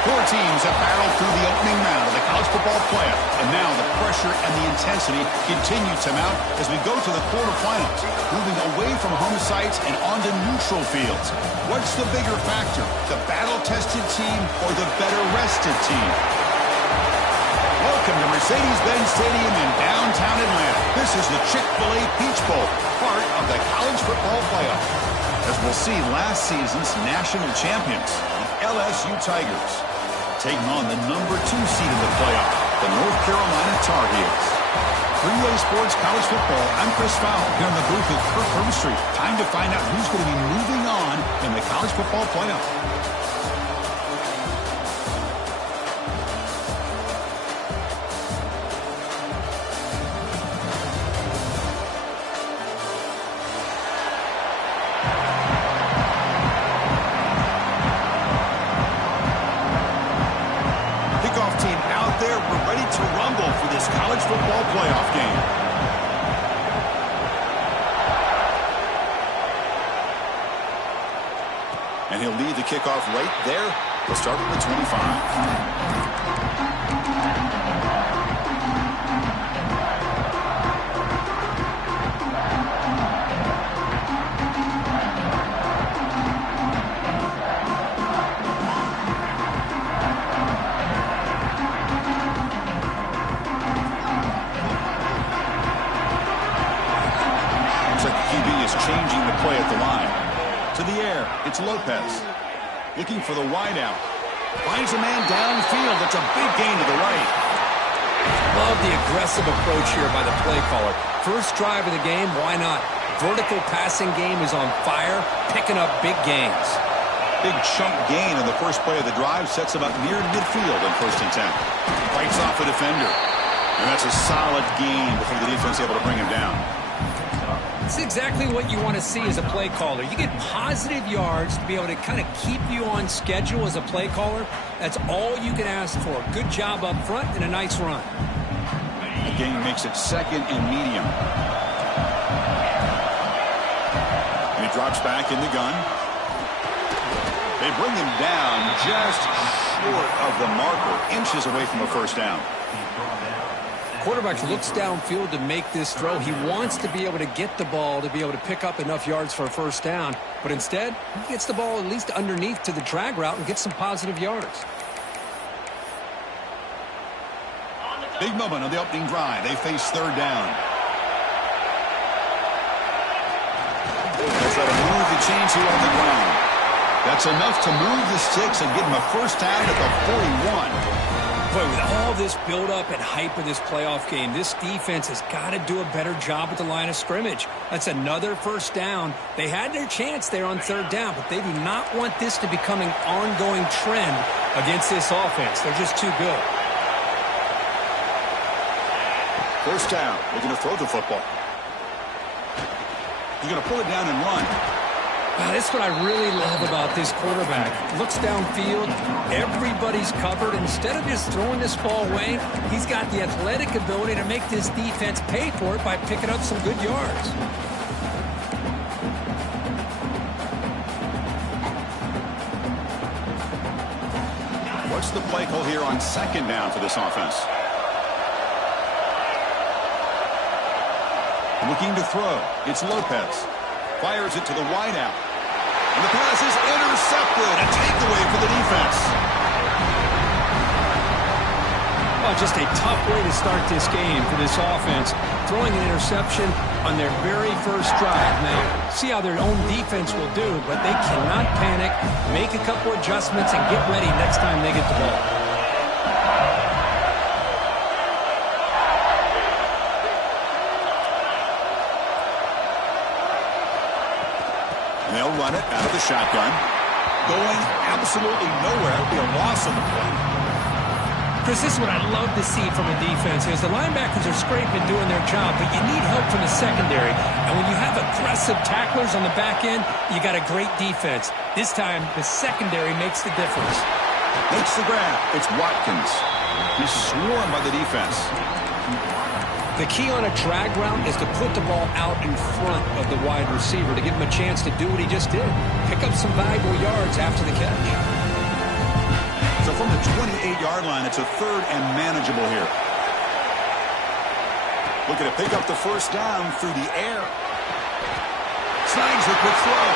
Four teams have battled through the opening round of the college football playoff, and now the pressure and the intensity continue to mount as we go to the quarterfinals, moving away from home sites and onto neutral fields. What's the bigger factor, the battle-tested team or the better-rested team? Welcome to Mercedes-Benz Stadium in downtown Atlanta. This is the Chick-fil-A Peach Bowl, part of the college football playoff. As we'll see last season's national champions, the LSU Tigers, taking on the number 2 seed in the playoff, the North Carolina Tar Heels. 3A Sports College Football, I'm Chris Fowle, here in the booth with Kirk Herbstreit. Time to find out who's going to be moving on in the college football playoff. Playoff game. And he'll lead the kickoff right there. He'll start with the 25. Changing the play at the line. To the air, it's Lopez. Looking for the wideout. Finds a man downfield. That's a big gain to the right. Love the aggressive approach here by the play caller. First drive of the game, why not? Vertical passing game is on fire, picking up big gains. Big chunk gain on the first play of the drive. Sets him up near midfield on first and 10. Fights off a defender. And that's a solid gain before the defense is able to bring him down. It's exactly what you want to see as a play caller. You get positive yards to be able to kind of keep you on schedule as a play caller. That's all you can ask for. Good job up front and a nice run. The game makes it second and medium. And he drops back in the gun. They bring him down just short of the marker, inches away from a first down. Quarterback looks downfield to make this throw. He wants to be able to get the ball to be able to pick up enough yards for a first down. But instead, he gets the ball at least underneath to the drag route and gets some positive yards. Big moment on the opening drive. They face third down. Let's let him move the chains here on the ground. That's enough to move the sticks and give him a first down at the 41. Boy, with all this build-up and hype of this playoff game, this defense has got to do a better job at the line of scrimmage. That's another first down. They had their chance there on third down, but they do not want this to become an ongoing trend against this offense. They're just too good. First down. Looking to throw the football. He's going to pull it down and run. Wow, that's what I really love about this quarterback. Looks downfield, everybody's covered. Instead of just throwing this ball away, he's got the athletic ability to make this defense pay for it by picking up some good yards. What's the play call here on second down for this offense? Looking to throw. It's Lopez. Fires it to the wideout. And the pass is intercepted. A takeaway for the defense. Well, just a tough way to start this game for this offense. Throwing an interception on their very first drive. Now, see how their own defense will do, but they cannot panic, make a couple adjustments, and get ready next time they get the ball. And they'll run it out of the shotgun. Going absolutely nowhere. It'll be a loss of the play. Chris, this is what I love to see from a defense is the linebackers are scraping, doing their job, but you need help from the secondary. And when you have aggressive tacklers on the back end, you got a great defense. This time, the secondary makes the difference. Makes the grab. It's Watkins. He's swarmed by the defense. The key on a drag route is to put the ball out in front of the wide receiver to give him a chance to do what he just did. Pick up some valuable yards after the catch. So from the 28-yard line, it's a third and manageable here. Looking to pick up the first down through the air. Snags a quick throw.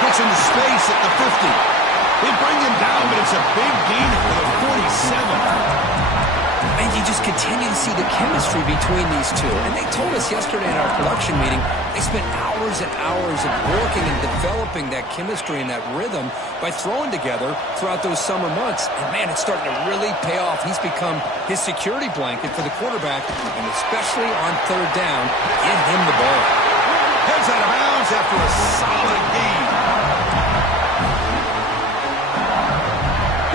Puts into space at the 50. They bring him down, but it's a big gain for the 47. And you just continue to see the chemistry between these two. And they told us yesterday in our production meeting, they spent hours and hours of working and developing that chemistry and that rhythm by throwing together throughout those summer months. And, man, it's starting to really pay off. He's become his security blanket for the quarterback, and especially on third down, give him the ball. Heads out of bounds after a solid gain.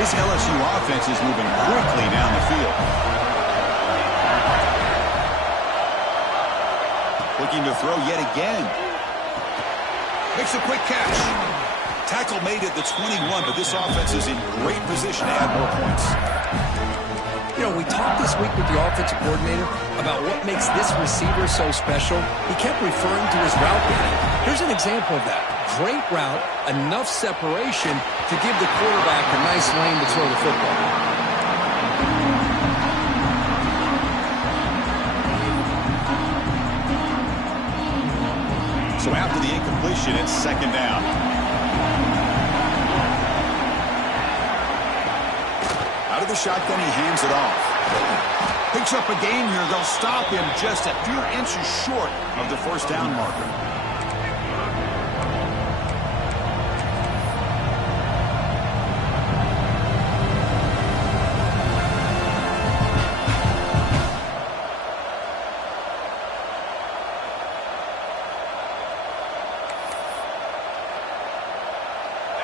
This LSU offense is moving quickly down the field. Looking to throw yet again. Makes a quick catch. Tackle made at the 21, but this offense is in great position to add more points. You know, we talked this week with the offensive coordinator about what makes this receiver so special. He kept referring to his route running. Here's an example of that. Great route, enough separation to give the quarterback a nice lane to throw the football. So after the incompletion, it's second down. Out of the shotgun, he hands it off. Picks up a gain here. They'll stop him just a few inches short of the first down marker.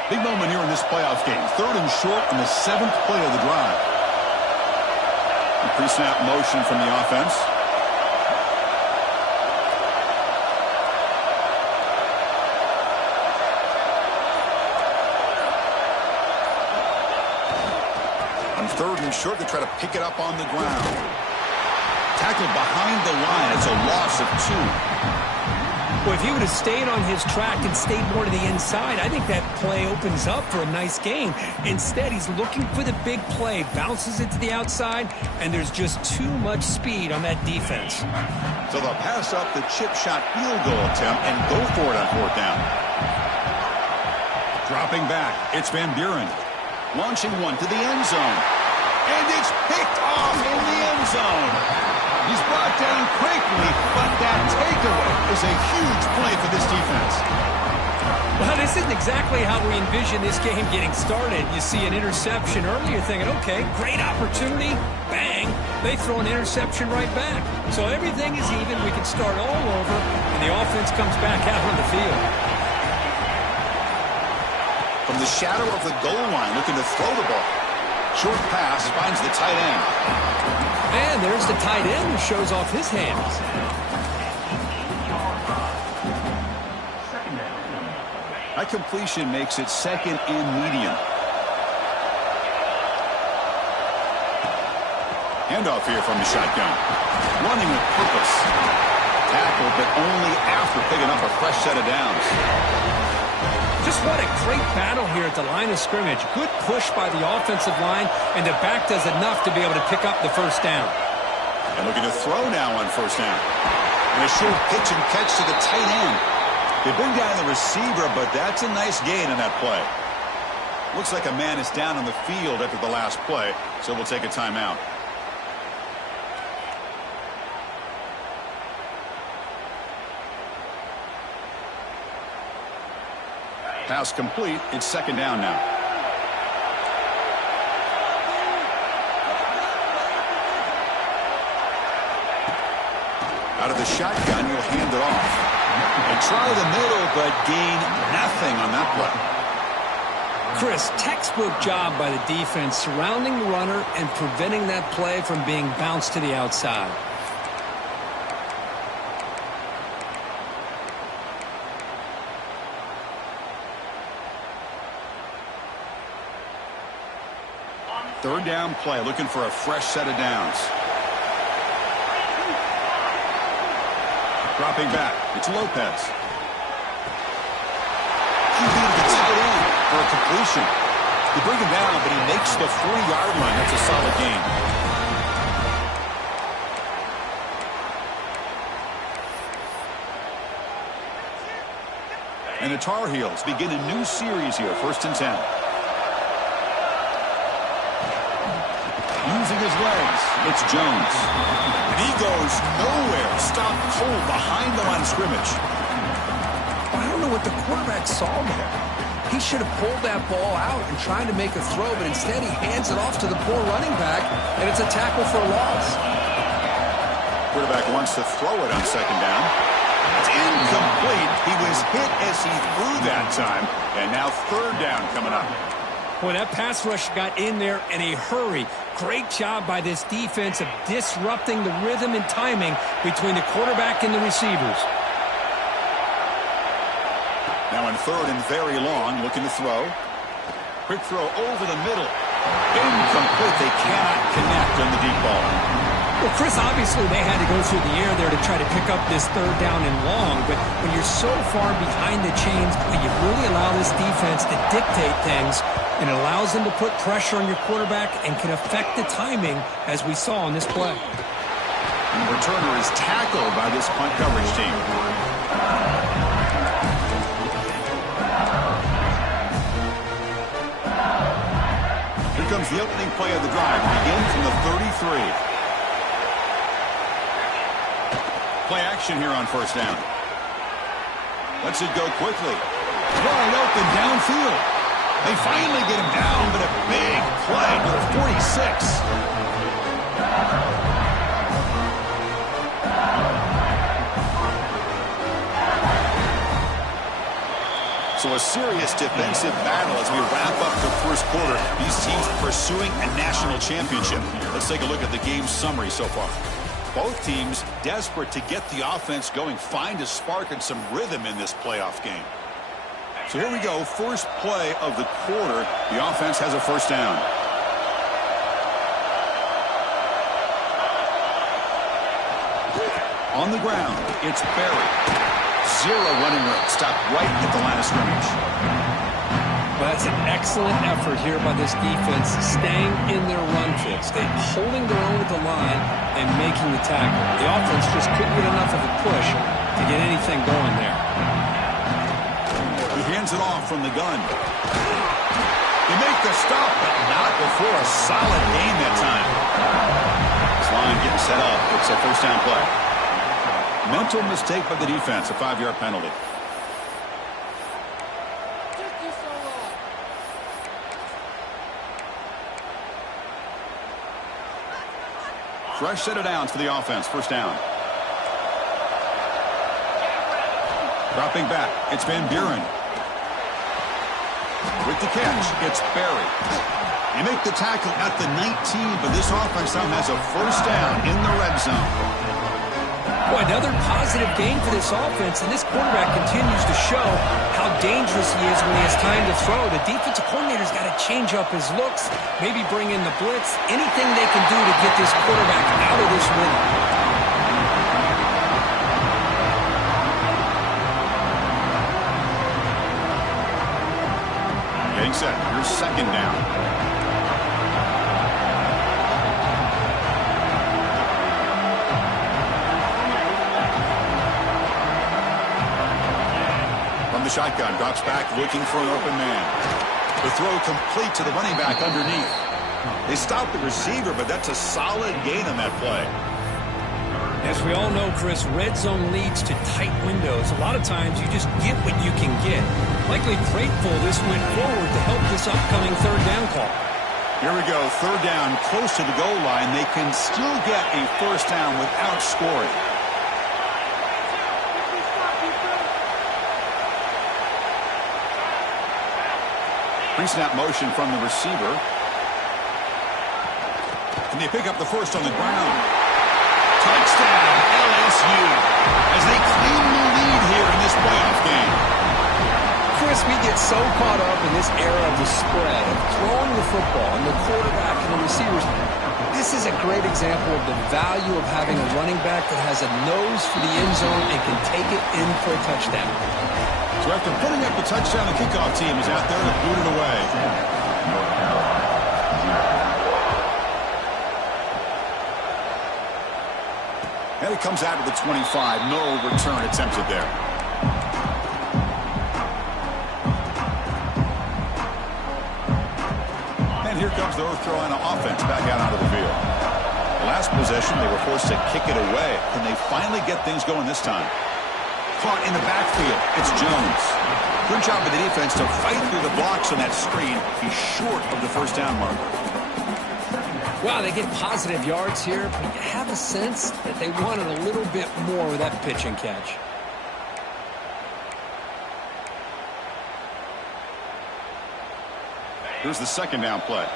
Big moment here in this playoff game. Third and short on the 7th play of the drive. Pre-snap motion from the offense. On third and short, they try to pick it up on the ground. Tackled behind the line. It's a loss of 2. Well, if he would have stayed on his track and stayed more to the inside, I think that play opens up for a nice gain. Instead, he's looking for the big play, bounces it to the outside, and there's just too much speed on that defense. So they'll pass up the chip shot field goal attempt and go for it on fourth down. Dropping back, it's Van Buren. Launching one to the end zone. And it's picked off in the end zone. He's brought down quickly, but that takeaway is a huge play for this defense. Well, this isn't exactly how we envision this game getting started. You see an interception early, you're thinking, okay, great opportunity, bang, they throw an interception right back. So everything is even, we can start all over, and the offense comes back out on the field. From the shadow of the goal line, looking to throw the ball. Short pass finds the tight end. And there's the tight end who shows off his hands. That completion makes it second and medium. Handoff here from the shotgun. Running with purpose. Tackled, but only after picking up a fresh set of downs. Just what a great battle here at the line of scrimmage. Good push by the offensive line, and the back does enough to be able to pick up the first down. And looking to throw now on first down. And a short pitch and catch to the tight end. They bring down the receiver, but that's a nice gain on that play. Looks like a man is down on the field after the last play, so we'll take a timeout. Pass complete. It's second down now. Out of the shotgun, you'll hand it off. And try the middle, but gain nothing on that play. Chris, textbook job by the defense surrounding the runner and preventing that play from being bounced to the outside. Third down play, looking for a fresh set of downs. Dropping back, it's Lopez. QB to the tight end for a completion. You bring him down, but he makes the 40-yard line. That's a solid gain. And the Tar Heels begin a new series here, 1st and 10. Using his legs, it's Jones. And he goes nowhere. Stopped cold behind the line of scrimmage. I don't know what the quarterback saw there. He should have pulled that ball out and tried to make a throw, but instead he hands it off to the poor running back, and it's a tackle for a loss. Quarterback wants to throw it on 2nd down. It's incomplete. He was hit as he threw that time, and now 3rd down coming up. Boy, that pass rush got in there in a hurry. Great job by this defense of disrupting the rhythm and timing between the quarterback and the receivers. Now in 3rd and very long, looking to throw. Quick throw over the middle. Incomplete. They cannot connect on the deep ball. Well, Chris, obviously they had to go through the air there to try to pick up this 3rd down and long, but when you're so far behind the chains, you really allow this defense to dictate things, and it allows them to put pressure on your quarterback and can affect the timing, as we saw in this play. And the returner is tackled by this punt coverage team. Here comes the opening play of the drive. Begin from the 33. Play action here on 1st down. Lets it go quickly. Wide open downfield. They finally get him down, but a big play to the 46. So a serious defensive battle as we wrap up the 1st quarter. These teams pursuing a national championship. Let's take a look at the game summary so far. Both teams desperate to get the offense going, find a spark and some rhythm in this playoff game. So here we go, first play of the quarter. The offense has a 1st down. On the ground, it's Berry. 0 running room, stopped right at the line of scrimmage. Well, that's an excellent effort here by this defense, staying in their run fits. They're holding their own at the line and making the tackle. The offense just couldn't get enough of a push to get anything going there. He hands it off from the gun. They make the stop, but not before a solid gain that time. This line getting set up. It's a 1st down play. Mental mistake by the defense, a 5-yard penalty. Fresh set of downs for the offense. 1st down. Dropping back. It's Van Buren. With the catch, it's Berry. They make the tackle at the 19, but this offense now has a 1st down in the red zone. Boy, another positive game for this offense, and this quarterback continues to show how dangerous he is when he has time to throw. The defensive coordinator's got to change up his looks, maybe bring in the blitz, anything they can do to get this quarterback out of this rhythm. Getting set. Here's 2nd down. The shotgun drops back looking for an open man. The throw complete to the running back underneath. They stop the receiver, but that's a solid gain on that play. As we all know, Chris, red zone leads to tight windows. A lot of times you just get what you can get. Likely grateful this went forward to help this upcoming 3rd down call. Here we go, 3rd down, close to the goal line. They can still get a 1st down without scoring. Pre-snap motion from the receiver. And they pick up the 1st on the ground. Touchdown, LSU, as they claim the lead here in this playoff game. Chris, we get so caught up in this era of the spread, of throwing the football and the quarterback and the receivers. This is a great example of the value of having a running back that has a nose for the end zone and can take it in for a touchdown. So after putting up the touchdown, the kickoff team is out there to boot it away. And it comes out to the 25. No return attempted there. And here comes the North Carolina offense back out onto the field. Last possession, they were forced to kick it away. Can they finally get things going this time? Caught in the backfield. It's Jones. Good job by the defense to fight through the blocks on that screen. He's short of the first down mark. Wow, they get positive yards here, but you have a sense that they wanted a little bit more with that pitch and catch. Here's the second down play.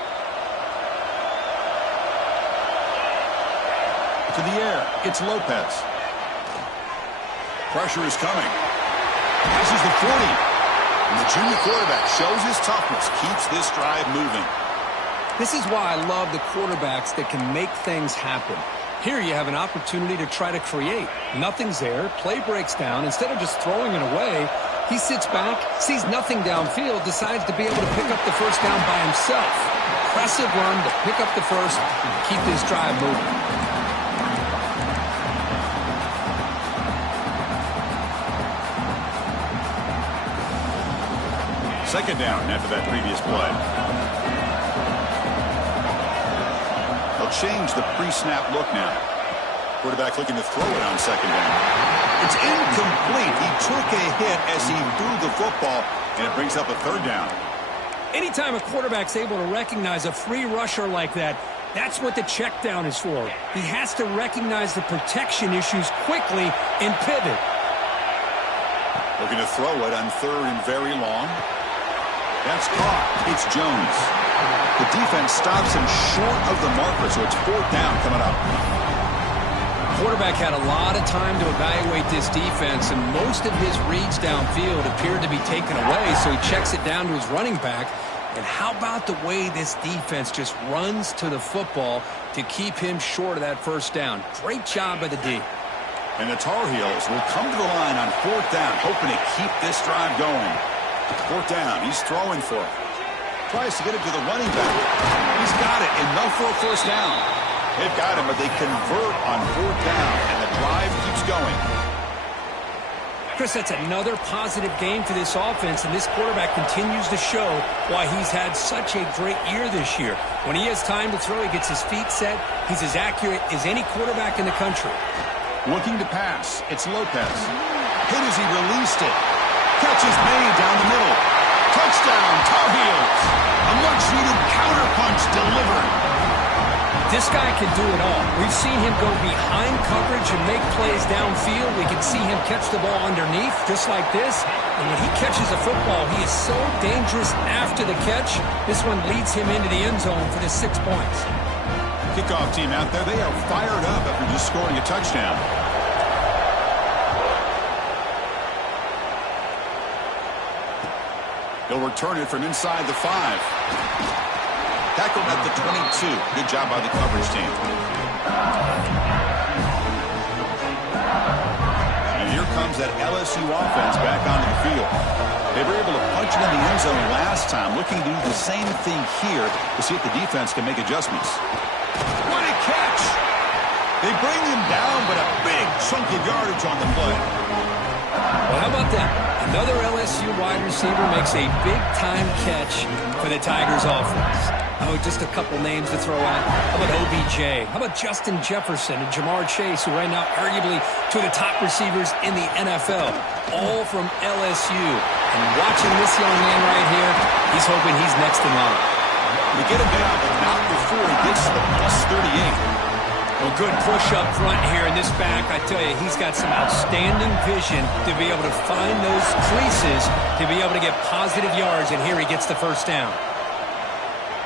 To the air, it's Lopez. Pressure is coming. Passes the 40. And the junior quarterback shows his toughness, keeps this drive moving. This is why I love the quarterbacks that can make things happen. Here you have an opportunity to try to create. Nothing's there. Play breaks down. Instead of just throwing it away, he sits back, sees nothing downfield, decides to be able to pick up the first down by himself. Impressive run to pick up the first and keep this drive moving. Second down after that previous play. They'll change the pre-snap look now. Quarterback looking to throw it on second down. It's incomplete. He took a hit as he threw the football, and it brings up a third down. Anytime a quarterback's able to recognize a free rusher like that, that's what the check down is for. He has to recognize the protection issues quickly and pivot. Looking to throw it on third and very long. That's caught. It's Jones. The defense stops him short of the marker, so it's fourth down coming up. Quarterback had a lot of time to evaluate this defense, and most of his reads downfield appeared to be taken away, so he checks it down to his running back. And how about the way this defense just runs to the football to keep him short of that first down? Great job by the D. And the Tar Heels will come to the line on fourth down, hoping to keep this drive going. Fourth down, he's throwing for it. Tries to get it to the running back. He's got it, enough for a first down. They've got him, but they convert on fourth down, and the drive keeps going. Chris, that's another positive game for this offense, and this quarterback continues to show why he's had such a great year this year. When he has time to throw, he gets his feet set. He's as accurate as any quarterback in the country. Looking to pass, it's Lopez. Hit as he released it. Catch is made down the middle. Touchdown, Tar Heels. A much-needed counterpunch delivered. This guy can do it all. We've seen him go behind coverage and make plays downfield. We can see him catch the ball underneath, just like this. And when he catches a football, he is so dangerous after the catch. This one leads him into the end zone for the 6 points. Kickoff team out there, they are fired up after just scoring a touchdown. They'll return it from inside the 5. Tackled at the 22. Good job by the coverage team. And here comes that LSU offense back onto the field. They were able to punch it in the end zone last time, looking to do the same thing here to see if the defense can make adjustments. What a catch! They bring him down, but a big chunk of yardage on the play. Well, how about that? Another LSU wide receiver makes a big-time catch for the Tigers offense. Oh, just a couple names to throw out. How about OBJ? How about Justin Jefferson and Jamar Chase, who right now arguably two of the top receivers in the NFL, all from LSU. And watching this young man right here, he's hoping he's next in line. You get him down, but not before he gets to the plus 38. Well, good push up front here in this back. I tell you, he's got some outstanding vision to be able to find those creases, to be able to get positive yards, and here he gets the first down.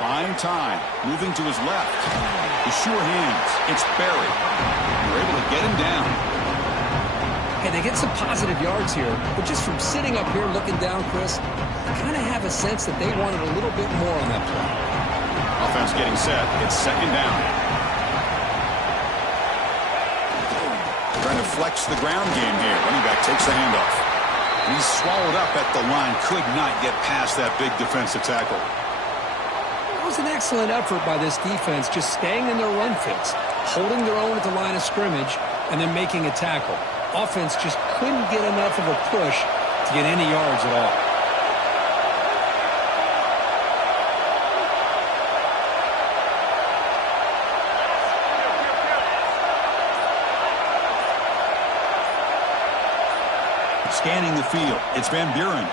Fine time, moving to his left. The sure hands, it's Barry. They're able to get him down. Hey, they get some positive yards here, but just from sitting up here looking down, Chris, I kind of have a sense that they wanted a little bit more on that play. Offense getting set. It's second down. Trying to flex the ground game here. Running back takes the handoff. He's swallowed up at the line. Could not get past that big defensive tackle. It was an excellent effort by this defense, just staying in their run fits, holding their own at the line of scrimmage, and then making a tackle. Offense just couldn't get enough of a push to get any yards at all. Scanning the field, it's Van Buren.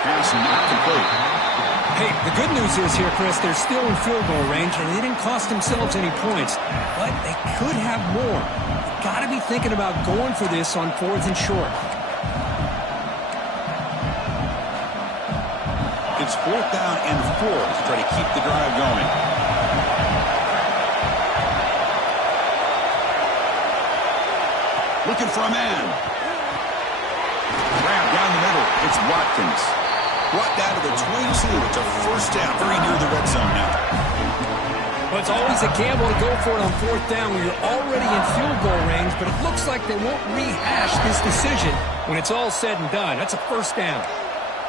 Pass not complete. Hey, the good news is here, Chris, they're still in field goal range, and they didn't cost themselves any points. But they could have more. You've got to be thinking about going for this on 4th and short. It's 4th down and 4 to try to keep the drive going. Looking for a man. Grab down the middle. It's Watkins. Brought down to the 22. It's a first down. Very near the red zone now. Well, it's always a gamble to go for it on 4th down when you're already in field goal range, but it looks like they won't rehash this decision when it's all said and done. That's a first down.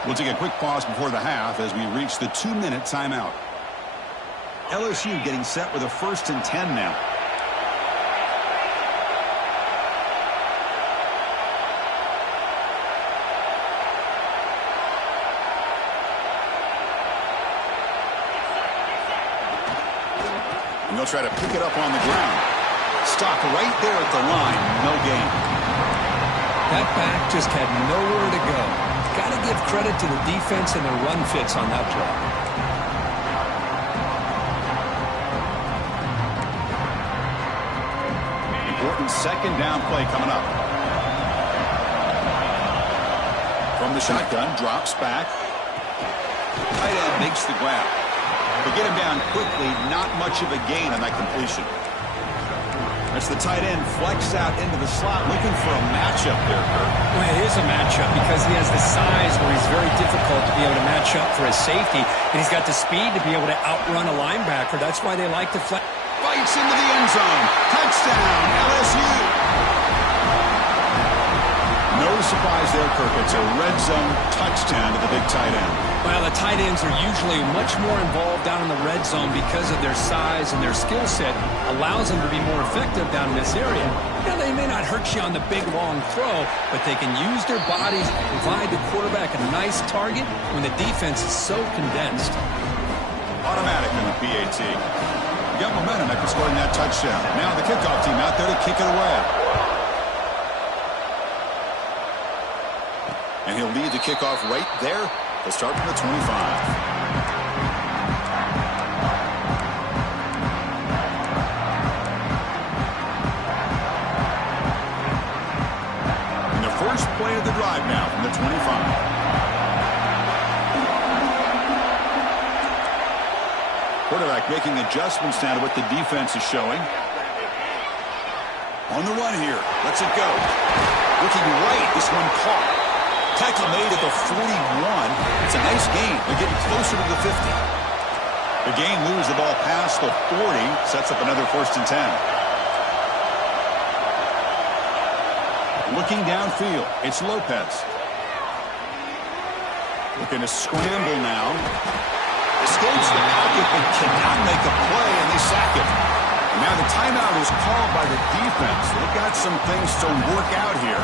We'll take a quick pause before the half as we reach the 2-minute timeout. LSU getting set with a 1st and 10 now. And they'll try to pick it up on the ground. Stop right there at the line. No gain. That back just had nowhere to go. Got to give credit to the defense and the run fits on that play. Important 2nd down play coming up. From the shotgun, drops back. Tight end makes the grab. They get him down quickly, not much of a gain on that completion. That's the tight end flexed out into the slot, looking for a matchup there, Kurt. Well, it is a matchup because he has the size where he's very difficult to be able to match up for his safety, and he's got the speed to be able to outrun a linebacker. That's why they like to flex. Bites into the end zone. Touchdown, LSU. No surprise there, Kirk. It's a red zone touchdown to the big tight end. Well, the tight ends are usually much more involved down in the red zone because of their size and their skill set allows them to be more effective down in this area. Now, they may not hurt you on the big, long throw, but they can use their bodies to provide the quarterback a nice target when the defense is so condensed. Automatic in the PAT. You got momentum after scoring that touchdown. Now the kickoff team out there to kick it away. And he'll lead the kickoff right there. They'll start from the 25. And the first play of the drive now from the 25. Quarterback making adjustments now to what the defense is showing. On the run here. Lets it go. Looking right. This one caught. Tackle made at the 41. It's a nice gain. They're getting closer to the 50. The game moves the ball past the 40. Sets up another 1st and 10. Looking downfield. It's Lopez. Looking to scramble now. Escapes the pocket but cannot make a play, and they sack it. And now the timeout is called by the defense. They've got some things to work out here.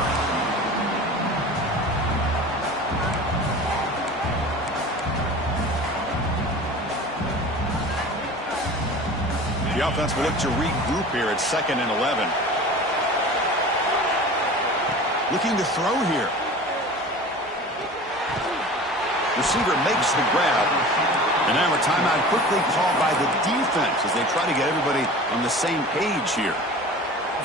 The offense will look to regroup here at 2nd and 11. Looking to throw here. Receiver makes the grab. And now a timeout quickly called by the defense as they try to get everybody on the same page here.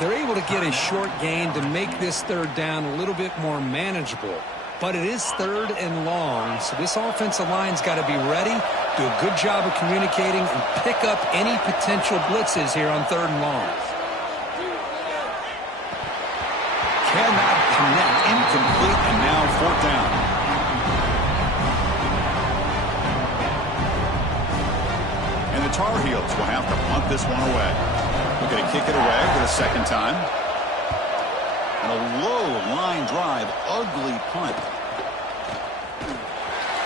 They're able to get a short gain to make this 3rd down a little bit more manageable. But it is 3rd and long, so this offensive line's got to be ready, do a good job of communicating, and pick up any potential blitzes here on 3rd and long. Cannot connect, incomplete, and now 4th down. And the Tar Heels will have to punt this one away. Looking to kick it away for the 2nd time. And a low line drive, ugly punt.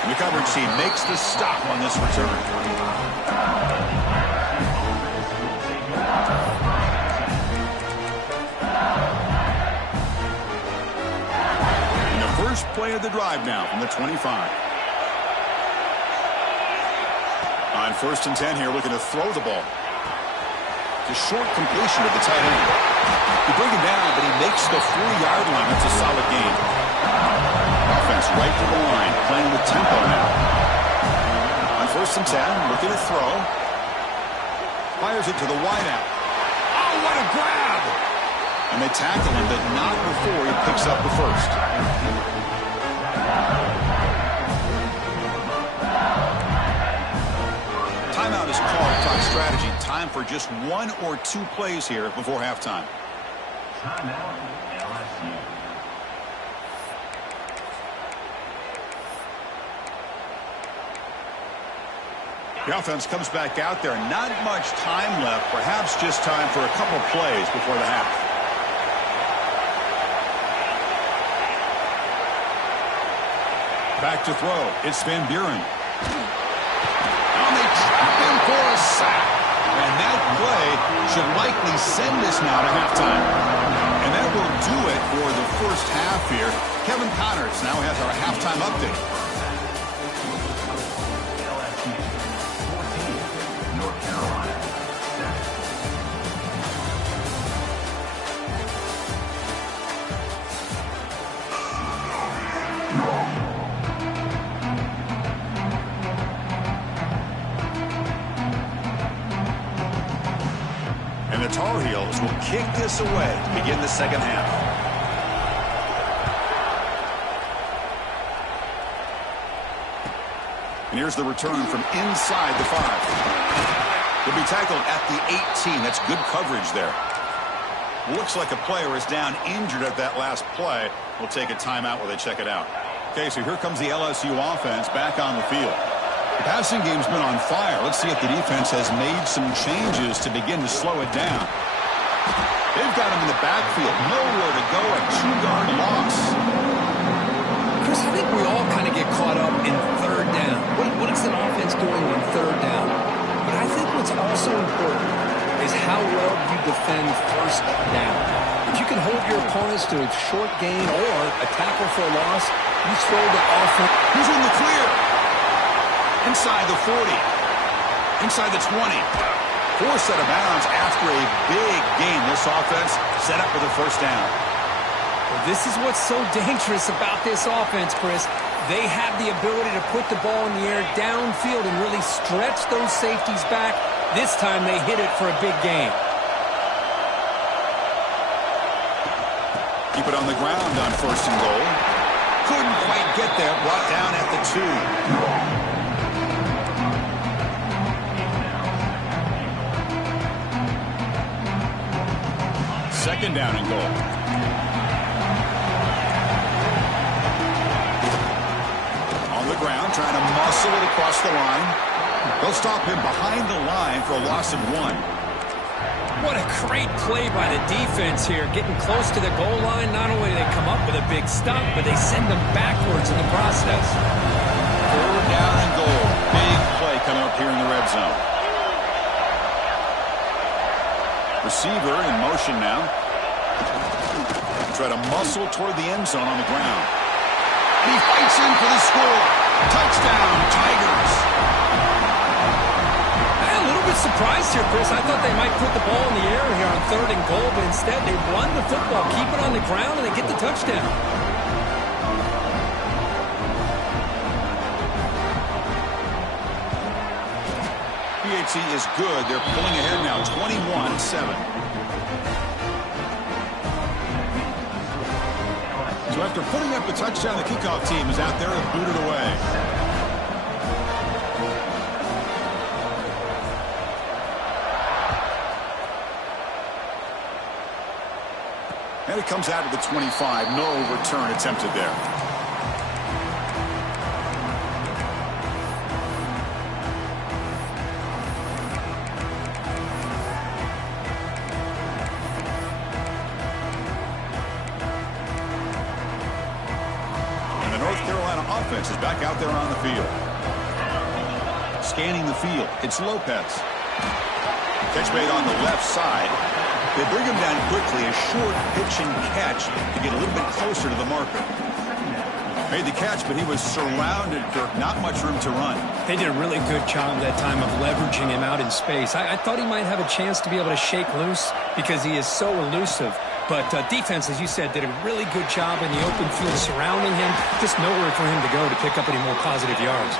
And the coverage team makes the stop on this return. play of the drive now from the 25. On 1st and 10 here, looking to throw the ball. The short completion of the tight end. He bring him down, but he makes the 4-yard line. That's a solid gain. Offense right to the line, playing with tempo now. On 1st and 10, looking to throw. Fires it to the wideout. Oh, what a grab! And they tackle him, but not before he picks up the first. Timeout is called. Talk strategy. Time for just 1 or 2 plays here before halftime. Timeout, LSU. The offense comes back out there. Not much time left. Perhaps just time for a couple plays before the half. Back to throw. It's Van Buren. And they trap him for a sack. And that play should likely send us now to halftime. And that will do it for the first half here. Kevin Connors now has our halftime update. LSU 14, North Carolina 7. And the Tar Heels will kick this away to begin the second half. And here's the return from inside the 5. He'll be tackled at the 18. That's good coverage there. Looks like a player is down injured at that last play. We'll take a timeout while they check it out. Okay, so here comes the LSU offense back on the field. The passing game's been on fire. Let's see if the defense has made some changes to begin to slow it down. They've got him in the backfield. Nowhere to go, a 2-yard loss. Chris, I think we all kind of get caught up in 3rd down. What is an offense doing on 3rd down? But I think what's also important is how well you defend 1st down. If you can hold your opponents to a short gain or a tackle for a loss, you throw the offense. Who's in the clear? Inside the 40. Inside the 20. Forced out of bounds after a big gain. This offense set up for the 1st down. Well, this is what's so dangerous about this offense, Chris. They have the ability to put the ball in the air downfield and really stretch those safeties back. This time they hit it for a big gain. Keep it on the ground on 1st and goal. Couldn't quite get there. Brought down at the 2. 2nd down and goal. On the ground, trying to muscle it across the line. They'll stop him behind the line for a loss of 1. What a great play by the defense here. Getting close to the goal line, not only do they come up with a big stop, but they send them backwards in the process. 3rd down and goal. Big play coming up here in the red zone. Receiver in motion now. Try to muscle toward the end zone on the ground. And he fights in for the score. Touchdown, Tigers. I'm a little bit surprised here, Chris. I thought they might put the ball in the air here on 3rd and goal, but instead they run the football, keep it on the ground, and they get the touchdown. PHC is good. They're pulling ahead now, 21-7. So after putting up a touchdown, the kickoff team is out there and booted away. And it comes out to the 25. No return attempted there. Offense is back out there on the field. Scanning the field. It's Lopez. Catch made on the left side. They bring him down quickly. A short pitch and catch to get a little bit closer to the marker. Made the catch, but he was surrounded, Kirk. Not much room to run. They did a really good job that time of leveraging him out in space. I thought he might have a chance to be able to shake loose because he is so elusive. But defense, as you said, did a really good job in the open field surrounding him. Just nowhere for him to go to pick up any more positive yards.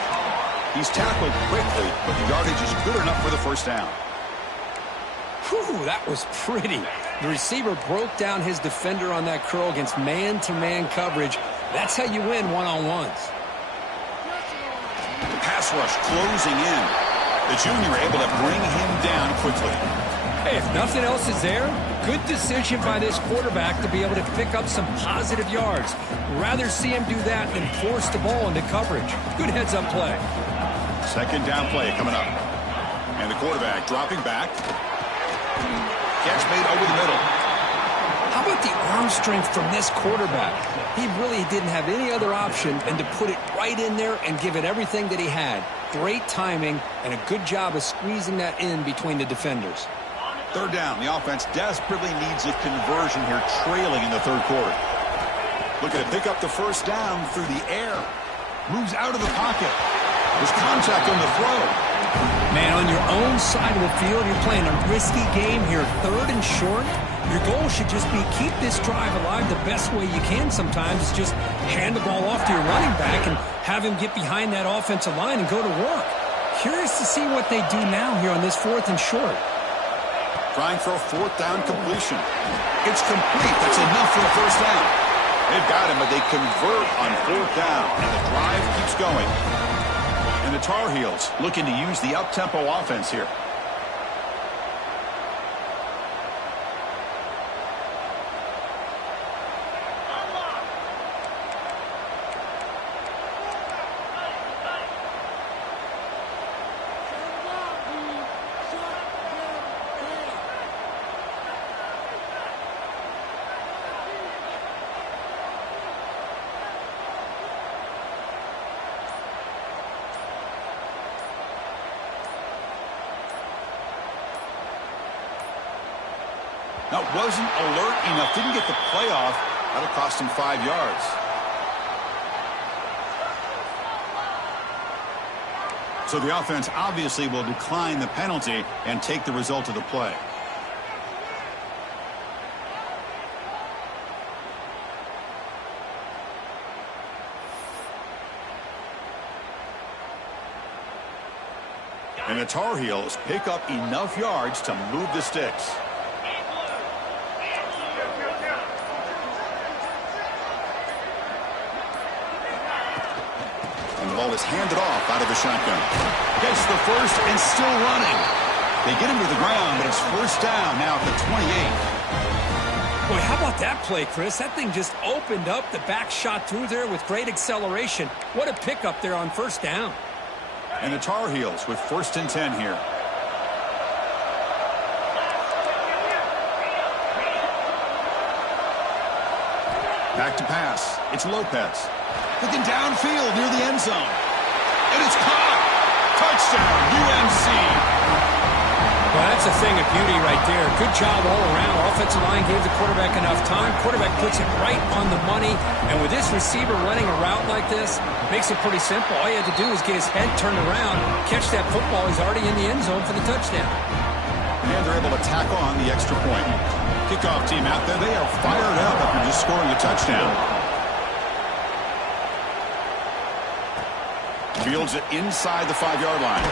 He's tackled quickly, but the yardage is good enough for the first down. Whew, that was pretty. The receiver broke down his defender on that curl against man-to-man coverage. That's how you win one-on-ones. The pass rush closing in. The junior able to bring him down quickly. Hey, if nothing else is there, good decision by this quarterback to be able to pick up some positive yards. Rather see him do that than force the ball into coverage. Good heads-up play. Second down play coming up. And the quarterback dropping back. Catch made over the middle. How about the arm strength from this quarterback? He really didn't have any other option than to put it right in there and give it everything that he had. Great timing and a good job of squeezing that in between the defenders. Third down. The offense desperately needs a conversion here, trailing in the third quarter. Looking to pick up the first down through the air. Moves out of the pocket. There's contact on the throw. Man, on your own side of the field, you're playing a risky game here. Third and short. Your goal should just be keep this drive alive the best way you can sometimes. Is just hand the ball off to your running back and have him get behind that offensive line and go to work. Curious to see what they do now here on this fourth and short. Trying for a fourth down completion. It's complete. That's enough for a first down. They've got him, but they convert on fourth down, and the drive keeps going. And the Tar Heels looking to use the up-tempo offense here. Now, wasn't alert enough. Didn't get the playoff. That'll cost him 5 yards. So the offense obviously will decline the penalty and take the result of the play. And the Tar Heels pick up enough yards to move the sticks. Ball is handed off out of the shotgun. Gets the first and still running. They get him to the ground, but it's first down now at the 28. Boy, how about that play, Chris? That thing just opened up. The back shot through there with great acceleration. What a pickup there on first down. And the Tar Heels with first and 10 here. Back to pass. It's Lopez. Looking downfield near the end zone. And it's caught. Touchdown, UNC. Well, that's a thing of beauty right there. Good job all around. Offensive line gave the quarterback enough time. Quarterback puts it right on the money. And with this receiver running a route like this, makes it pretty simple. All he had to do was get his head turned around, catch that football. He's already in the end zone for the touchdown. And they're able to tack on the extra point. Kickoff team out there, they are fired up after just scoring a touchdown. Fields it inside the 5-yard line.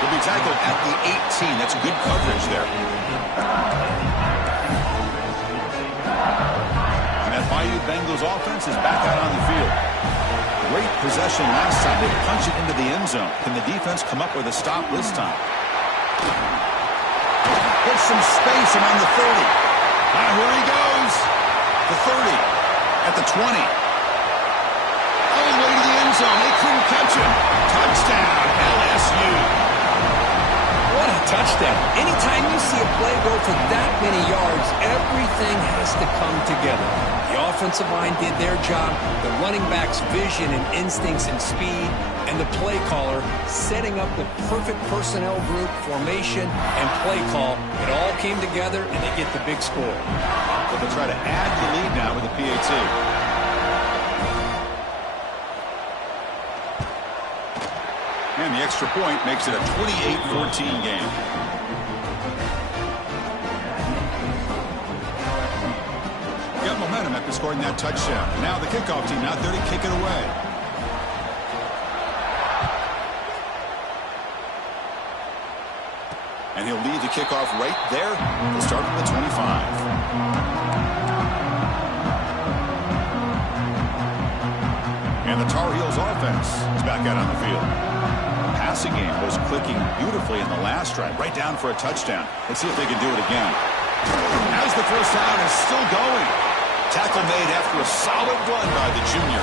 He'll be tackled at the 18. That's good coverage there. And that Bayou Bengals offense is back out on the field. Great possession last time. They punch it into the end zone. Can the defense come up with a stop this time? Gets some space around the 30. Now here he goes. The 30 at the 20. All the way to the end zone. They couldn't catch him. Touchdown, LSU. What a touchdown. Anytime you see a play go for that many yards, everything has to come together. The offensive line did their job, the running back's vision and instincts and speed, and the play caller setting up the perfect personnel group, formation, and play call. It all came together, and they get the big score. So they'll try to add the lead now with the PAT. And the extra point makes it a 28-14 game. Got momentum after scoring that touchdown. Now the kickoff team out there to kick it away. And he'll lead the kickoff right there. He'll start from the 25. And the Tar Heels offense is back out on the field. The passing game was clicking beautifully in the last drive, right down for a touchdown. Let's see if they can do it again. As the first down is still going. Tackle made after a solid run by the junior.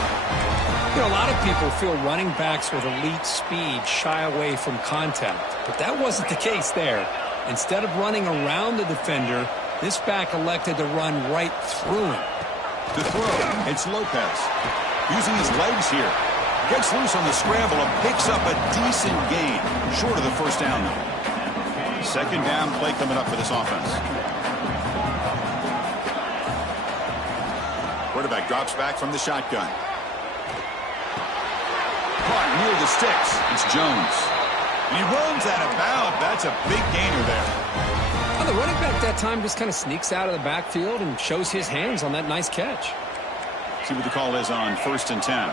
You know, a lot of people feel running backs with elite speed shy away from contact, but that wasn't the case there. Instead of running around the defender, this back elected to run right through him. To throw, it's Lopez. Using his legs here. Gets loose on the scramble and picks up a decent gain. Short of the first down, though. Second down play coming up for this offense. Quarterback drops back from the shotgun. Caught near the sticks. It's Jones. And he runs out of bounds. That's a big gainer there. Well, the running back that time just kind of sneaks out of the backfield and shows his hands on that nice catch. See what the call is on 1st and 10.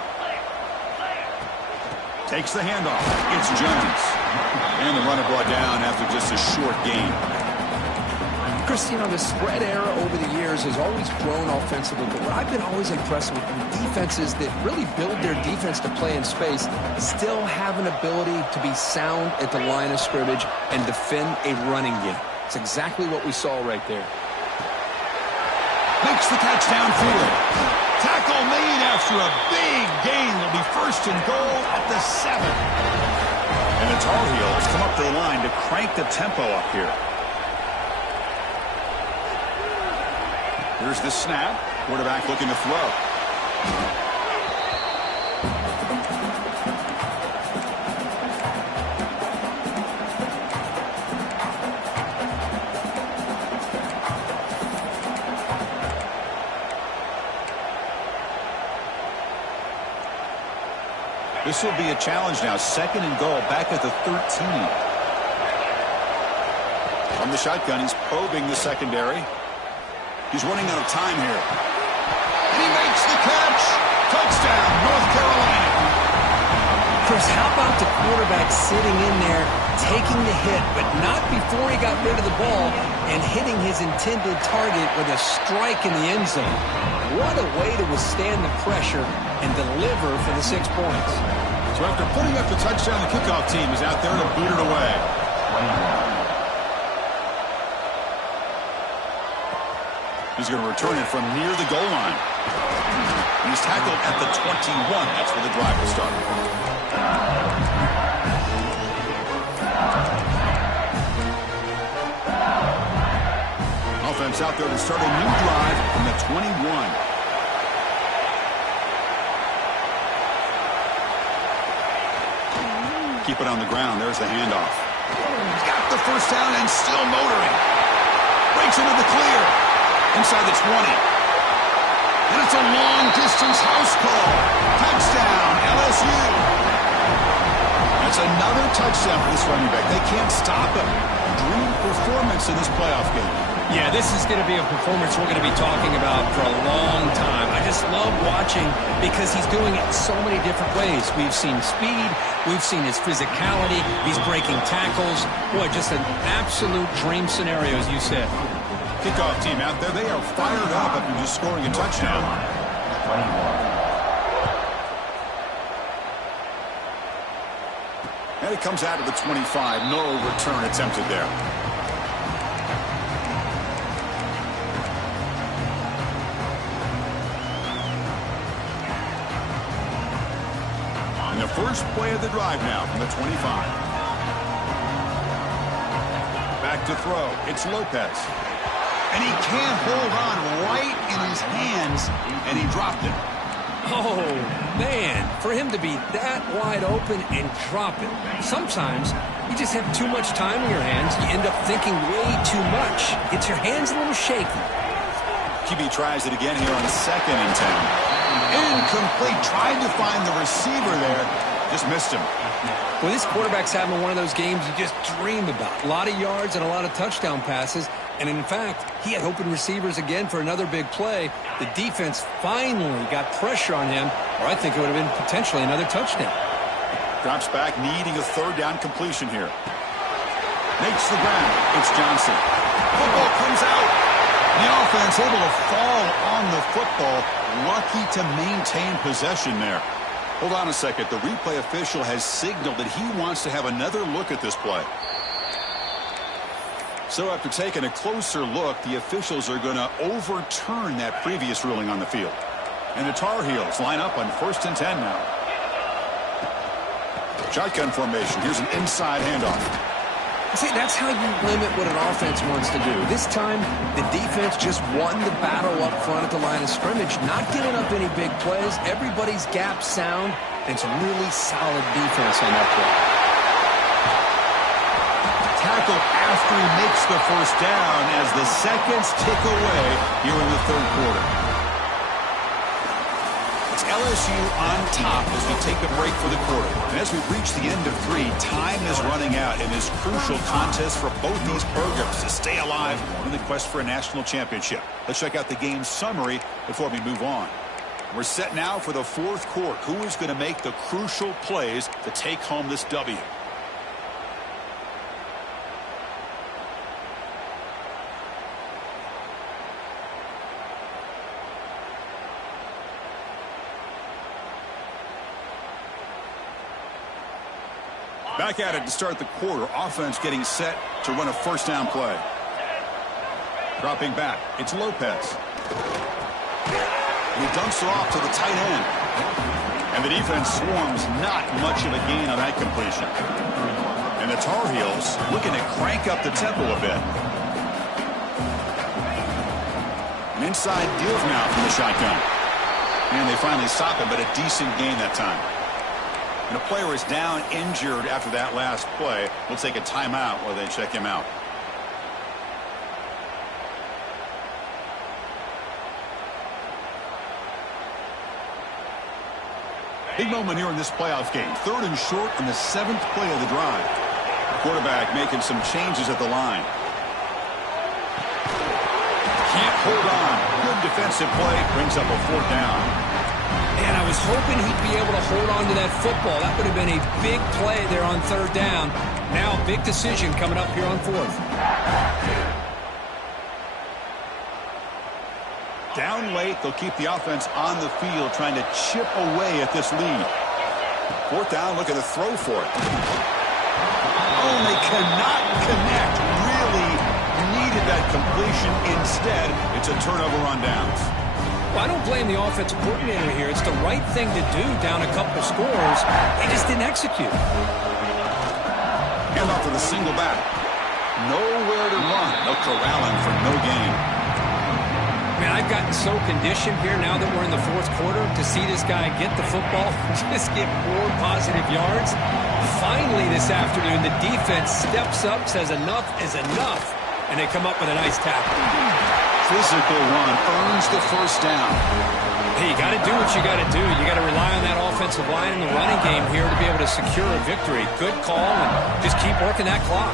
Takes the handoff. It's Jones. And the runner brought down after just a short gain. Chris, you know, the spread era over the years has always grown offensively, but what I've been always impressed with defenses that really build their defense to play in space still have an ability to be sound at the line of scrimmage and defend a running game. It's exactly what we saw right there. Makes the catch downfield. Tackle made after a big gain. Will be first and goal at the 7. And the Tar Heels come up to the line to crank the tempo up here. Here's the snap. Quarterback looking to throw. This will be a challenge now. Second and goal back at the 13. From the shotgun, he's probing the secondary. He's running out of time here. And he makes the catch. Touchdown, North Carolina. Chris, how about the quarterback sitting in there, taking the hit, but not before he got rid of the ball and hitting his intended target with a strike in the end zone. What a way to withstand the pressure and deliver for the 6 points. So after putting up the touchdown, the kickoff team is out there to boot it away. He's going to return it from near the goal line. He's tackled at the 21. That's where the drive will start. Offense out there to start a new drive from the 21. Keep it on the ground. There's the handoff. He's got the first down and still motoring. Breaks into the clear. Inside the 20. And it's a long-distance house call. Touchdown, LSU. That's another touchdown for this running back. They can't stop him. Dream performance in this playoff game. Yeah, this is going to be a performance we're going to be talking about for a long time. I just love watching because he's doing it so many different ways. We've seen speed. We've seen his physicality. He's breaking tackles. Boy, just an absolute dream scenario, as you said. Kickoff team out there. They are fired up after just scoring a touchdown. And it comes out of the 25. No return attempted there. And the first play of the drive now from the 25. Back to throw. It's Lopez. And he can't hold on right in his hands, and he dropped it. Oh, man, for him to be that wide open and drop it. Sometimes you just have too much time in your hands. You end up thinking way too much. Gets your hands a little shaky. QB tries it again here on 2nd and 10. Incomplete. Tried to find the receiver there, Just missed him. Well, this quarterback's having one of those games you just dream about. A lot of yards and a lot of touchdown passes. And in fact, he had open receivers again for another big play. The defense finally got pressure on him, or I think it would have been potentially another touchdown. Drops back, needing a third down completion here. Makes the ground. It's Johnson. Football comes out. The offense able to fall on the football. Lucky to maintain possession there. Hold on a second. The replay official has signaled that he wants to have another look at this play. So after taking a closer look, the officials are going to overturn that previous ruling on the field. And the Tar Heels line up on 1st and 10 now. Shotgun formation. Here's an inside handoff. See, that's how you limit what an offense wants to do. This time, the defense just won the battle up front at the line of scrimmage, not giving up any big plays. Everybody's gap sound. It's really solid defense on that play. Tackle after he makes the first down as the seconds tick away here in the third quarter. It's LSU on top as we take a break for the quarter. And as we reach the end of 3, time is running out in this crucial contest for both these programs to stay alive in the quest for a national championship. Let's check out the game summary before we move on. We're set now for the fourth quarter. Who is going to make the crucial plays to take home this W? Back at it to start the quarter. Offense getting set to run a first down play. Dropping back. It's Lopez. And he dumps it off to the tight end. And the defense swarms. Not much of a gain on that completion. And the Tar Heels looking to crank up the tempo a bit. An inside deals now from the shotgun. And they finally stop him, but a decent gain that time. And a player is down injured after that last play. We'll take a timeout while they check him out. Big moment here in this playoff game. 3rd and short on the 7th play of the drive. The quarterback making some changes at the line. Can't hold on. Good defensive play. Brings up a 4th down. And I was hoping he'd be able to hold on to that football. That would have been a big play there on 3rd down. Now a big decision coming up here on 4th. Down late, they'll keep the offense on the field trying to chip away at this lead. 4th down, looking to throw for it. Oh, and they cannot connect. Really needed that completion. Instead, it's a turnover on downs. Well, I don't blame the offensive coordinator here. It's the right thing to do down a couple scores. They just didn't execute. Hand off to the single back. Nowhere to run. They'll corral him for no gain. Man, I've gotten so conditioned here now that we're in the 4th quarter to see this guy get the football, just get 4 positive yards. Finally this afternoon, the defense steps up, says enough is enough, and they come up with a nice tackle. Physical run earns the first down. Hey, you got to do what you got to do. You got to rely on that offensive line in the running game here to be able to secure a victory. Good call, and just keep working that clock.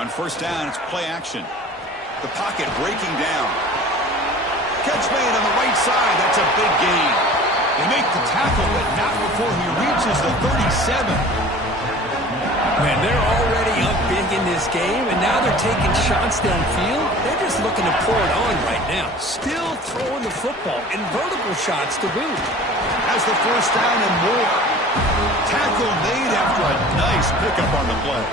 On 1st down, it's play action. The pocket breaking down. Catch made on the right side. That's a big gain. They make the tackle, but not before he reaches the 37. Man, they're already up big in this game, and now they're taking shots downfield. They're just looking to pour it on right now. Still throwing the football, and vertical shots to boot. Has the first down and more. Tackle made after a nice pickup on the play.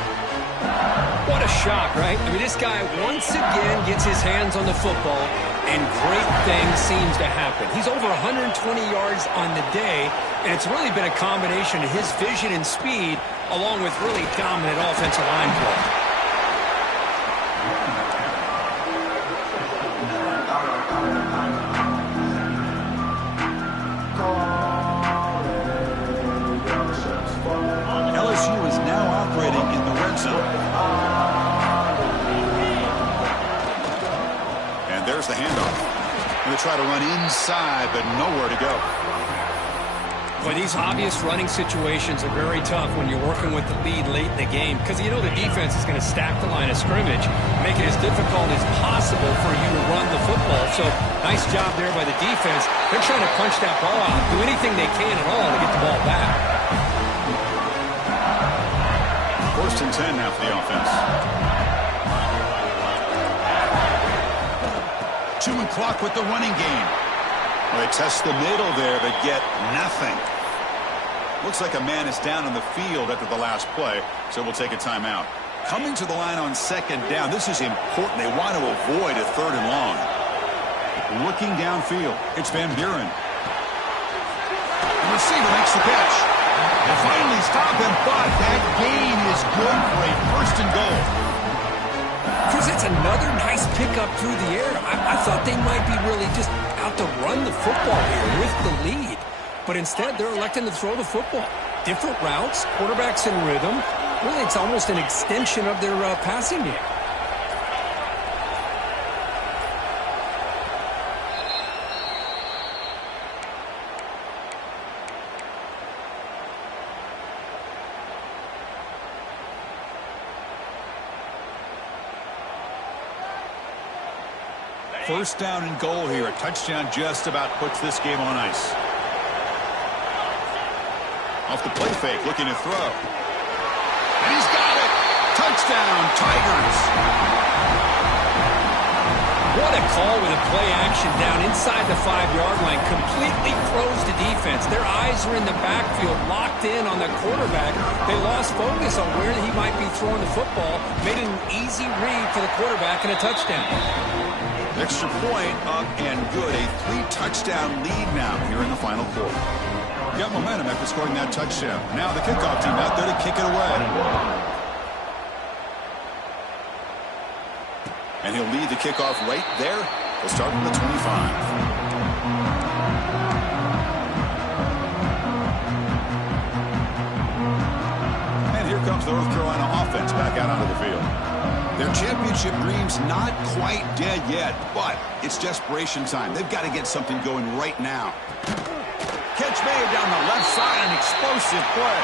What a shot, right? I mean, this guy once again gets his hands on the football, and great things seems to happen. He's over 120 yards on the day, and it's really been a combination of his vision and speed, along with really dominant offensive line play. There's the handoff. Going to try to run inside, but nowhere to go. Well, these obvious running situations are very tough when you're working with the lead late in the game because you know the defense is going to stack the line of scrimmage, make it as difficult as possible for you to run the football. So nice job there by the defense. They're trying to punch that ball out, do anything they can at all to get the ball back. 1st and 10 now for the offense. 2 clock with the running game. Well, they test the middle there, but get nothing. Looks like a man is down on the field after the last play, so we'll take a timeout. Coming to the line on 2nd down, this is important. They want to avoid a 3rd and long. Looking downfield, it's Van Buren. The receiver makes the catch. They finally stop him, but that gain is good for a 1st and goal. Chris, it's another nice pickup through the air. I thought they might be really just out to run the football here with the lead. But instead, they're electing to throw the football. Different routes, quarterbacks in rhythm. Really, it's almost an extension of their passing game. First down and goal here. A touchdown just about puts this game on ice. Off the play fake, looking to throw. And he's got it! Touchdown, Tigers! What a call with a play action down inside the 5-yard line. Completely froze the defense. Their eyes are in the backfield, locked in on the quarterback. They lost focus on where he might be throwing the football. Made it an easy read for the quarterback and a touchdown. Extra point up and good. A 3-touchdown lead now here in the final quarter. Got momentum after scoring that touchdown. Now the kickoff team out there to kick it away. And he'll lead the kickoff right there. He'll start from the 25. And here comes the North Carolina offense back out onto the field. Their championship dreams not quite dead yet, but it's desperation time. They've got to get something going right now. Catch made down the left side, an explosive play.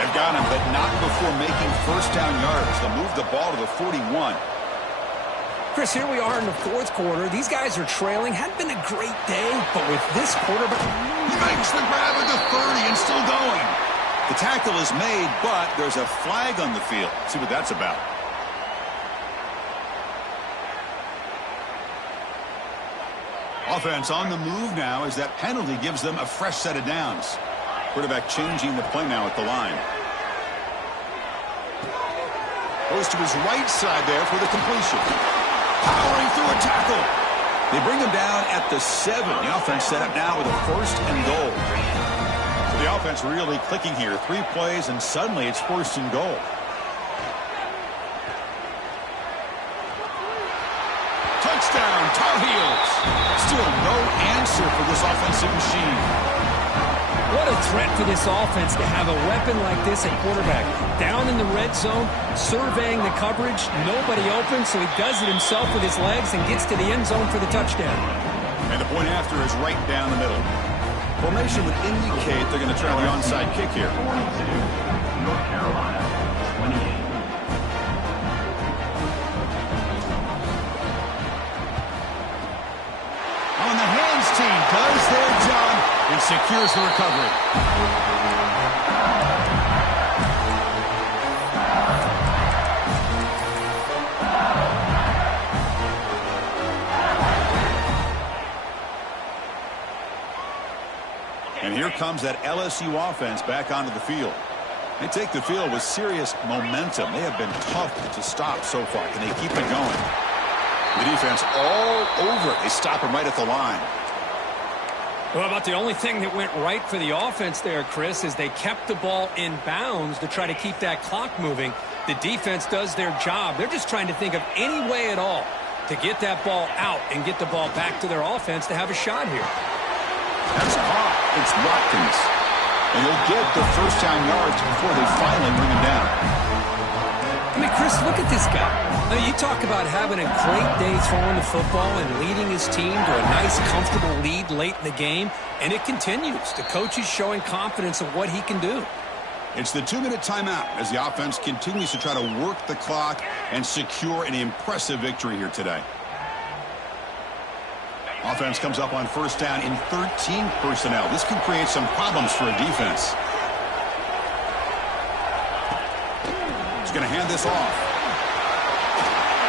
They've got him, but not before making 1st down yards. They'll move the ball to the 41. Chris, here we are in the 4th quarter. These guys are trailing. Hadn't been a great day, but with this quarterback... He makes the grab at the 30 and still going. The tackle is made, but there's a flag on the field. Let's see what that's about. Offense on the move now as that penalty gives them a fresh set of downs. Quarterback changing the play now at the line. Goes to his right side there for the completion. Powering through a tackle. They bring him down at the 7. The offense set up now with a 1st and goal. So the offense really clicking here. 3 plays and suddenly it's 1st and goal. Touchdown, Tar Heels. Still no answer for this offensive machine. What a threat for this offense to have a weapon like this at quarterback. Down in the red zone, surveying the coverage, nobody open, so he does it himself with his legs and gets to the end zone for the touchdown. And the point after is right down the middle. Formation would indicate they're going to try the onside kick here. North Carolina, 28. On the hands team does their job and secures the recovery. And here comes that LSU offense back onto the field. They take the field with serious momentum. They have been tough to stop so far. Can they keep it going? The defense all over it. They stop him right at the line. Well, about the only thing that went right for the offense there, Chris, is they kept the ball in bounds to try to keep that clock moving. The defense does their job. They're just trying to think of any way at all to get that ball out and get the ball back to their offense to have a shot here. That's caught. It's Watkins. And he'll get the 1st down yards before they finally bring him down. I mean, Chris, look at this guy. I mean, you talk about having a great day throwing the football and leading his team to a nice, comfortable lead late in the game, and it continues. The coach is showing confidence of what he can do. It's the 2-minute timeout as the offense continues to try to work the clock and secure an impressive victory here today. Offense comes up on first down in 13 personnel. This can create some problems for a defense. He's going to hand this off.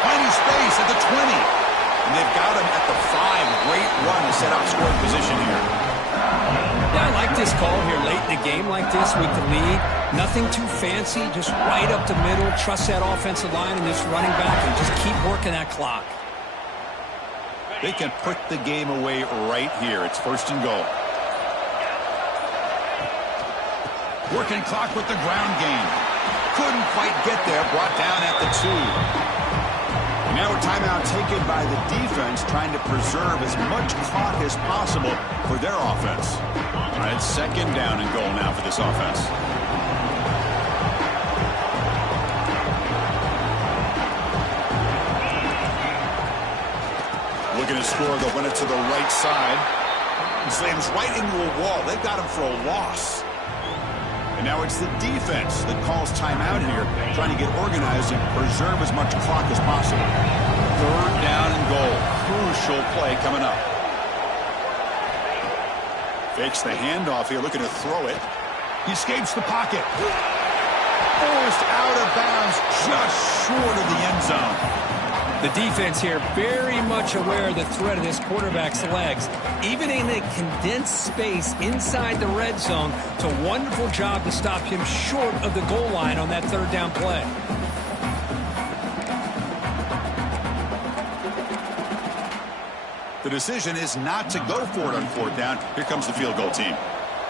Finding space at the 20. And they've got him at the 5. Great run to set up scoring position here. Yeah, I like this call here late in the game like this with the lead. Nothing too fancy, just right up the middle. Trust that offensive line and this running back and just keep working that clock. They can put the game away right here. It's first and goal. Working clock with the ground game. Couldn't quite get there. Brought down at the 2. And now a timeout taken by the defense, trying to preserve as much clock as possible for their offense. All right, second down and goal now for this offense. Looking to score, they'll run it to the right side. Slams right into a wall. They've got him for a loss. And now it's the defense that calls timeout here, trying to get organized and preserve as much clock as possible. Third down and goal. Crucial play coming up. Fakes the handoff here, looking to throw it. He escapes the pocket. Forced out of bounds, just short of the end zone. The defense here very much aware of the threat of this quarterback's legs. Even in a condensed space inside the red zone, it's a wonderful job to stop him short of the goal line on that third down play. The decision is not to go for it on fourth down. Here comes the field goal team.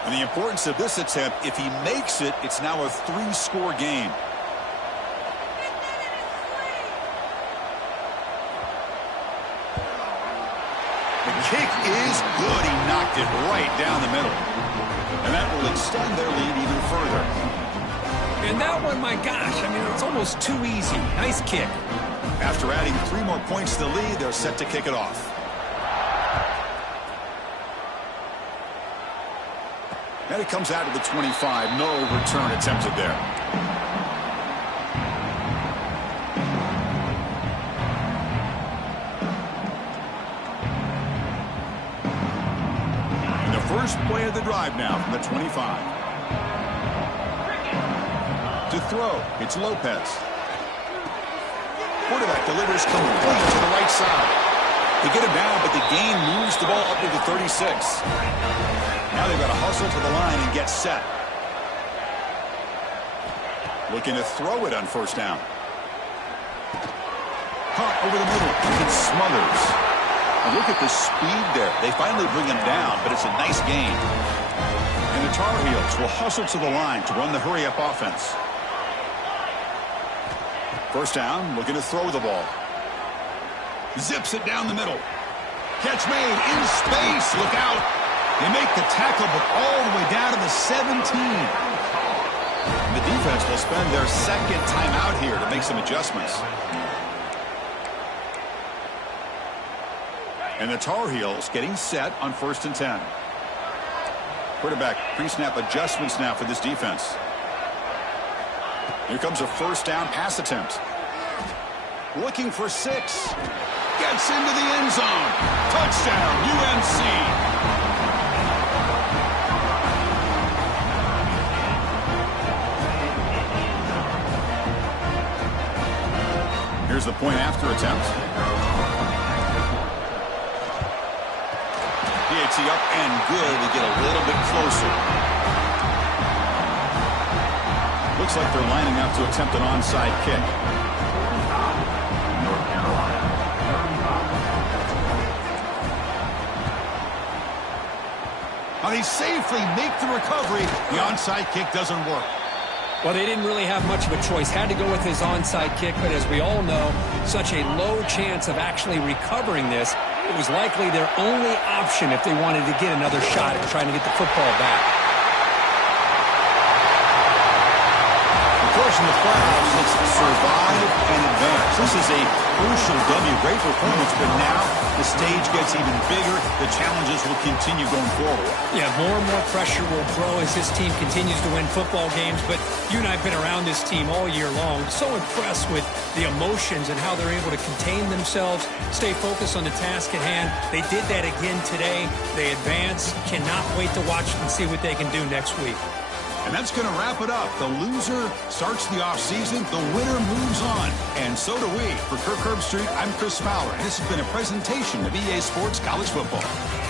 And the importance of this attempt, if he makes it, it's now a 3-score game. Kick is good. He knocked it right down the middle. And that will extend their lead even further. And that one, my gosh, I mean, it's almost too easy. Nice kick. After adding 3 more points to the lead, they're set to kick it off. And it comes out to the 25. No return attempted there. First play of the drive now from the 25. To throw, it's Lopez. Quarterback delivers complete to the right side. They get him down, but the gain moves the ball up to the 36. Now they've got to hustle to the line and get set. Looking to throw it on first down. Caught over the middle. It smothers. And look at the speed there. They finally bring him down, but it's a nice gain. And the Tar Heels will hustle to the line to run the hurry-up offense. First down, looking to throw the ball. Zips it down the middle. Catch made in space. Look out. They make the tackle, but all the way down to the 17. And the defense will spend their second timeout here to make some adjustments. And the Tar Heels getting set on first and 10. Quarterback pre-snap adjustments now for this defense. Here comes a first down pass attempt. Looking for 6. Gets into the end zone. Touchdown, UNC. Here's the point after attempt. PAT up and good. We get a little bit closer. Looks like they're lining up to attempt an onside kick. North Carolina. Now they safely make the recovery. The onside kick doesn't work. Well, they didn't really have much of a choice. Had to go with his onside kick, but as we all know, such a low chance of actually recovering this. It was likely their only option if they wanted to get another shot at trying to get the football back. Of course, in the playoffs, it's survive and advance. This is a crucial W. Great performance, but now the stage gets even bigger. The challenges will continue going forward. Yeah, more and more pressure will grow as this team continues to win football games. But you and I have been around this team all year long. So impressed with the emotions and how they're able to contain themselves, stay focused on the task at hand. They did that again today. They advance. Cannot wait to watch and see what they can do next week. And that's going to wrap it up. The loser starts the offseason. The winner moves on. And so do we. For Kirk Herbstreit, I'm Chris Fowler. And this has been a presentation of EA Sports College Football.